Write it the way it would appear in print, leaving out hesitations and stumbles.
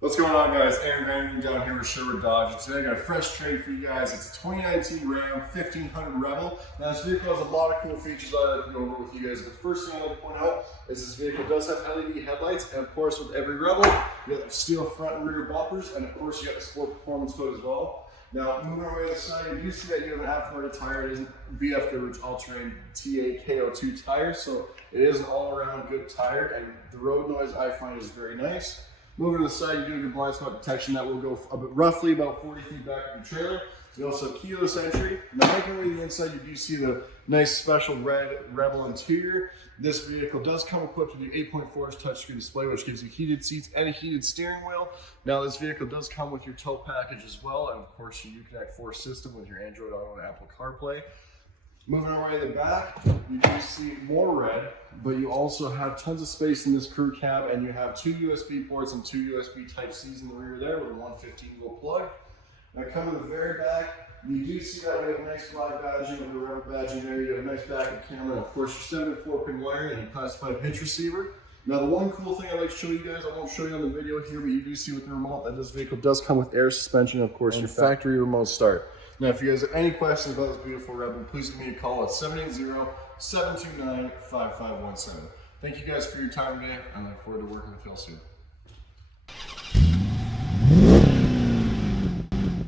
What's going on, guys? Aaron Van down here with Sherwood Dodge, and today I got a fresh trade for you guys. It's a 2019 Ram 1500 Rebel. Now this vehicle has a lot of cool features I'd like to go over with you guys, but the first thing I'd like to point out is this vehicle does have LED headlights, and of course with every Rebel, you got the steel front and rear bumpers, and of course you got the Sport Performance hood as well. Now moving away to the side, you do see that you have an aftermarket tire. It is BF Goodrich All-Terrain TA KO2 tire, so it is an all-around good tire, and the road noise I find is very nice. Moving to the side, you do have your blind spot detection that will go roughly about 40 feet back of your trailer. You also have keyless entry. Now, making your way to the inside, you do see the nice special red Rebel interior. This vehicle does come equipped with the 8.4-inch touchscreen display, which gives you heated seats and a heated steering wheel. Now, this vehicle does come with your tow package as well, and of course, your Uconnect 4 system with your Android Auto and Apple CarPlay. Moving our way to the back, you do see more red, but you also have tons of space in this crew cab, and you have two USB ports and two USB Type-Cs in the rear there with a 115-volt plug. Now coming to the very back, you do see that we have a nice black badging with the rubber badging there. You have a nice backup camera, and of course your 7 and 4-pin wiring and your classified hitch receiver. Now the one cool thing I'd like to show you guys, I won't show you on the video here, but you do see with the remote that this vehicle does come with air suspension, and of course your factory remote start. Now, if you guys have any questions about this beautiful Rebel, please give me a call at 780-729-5517. Thank you guys for your time today. I look forward to working with you all soon.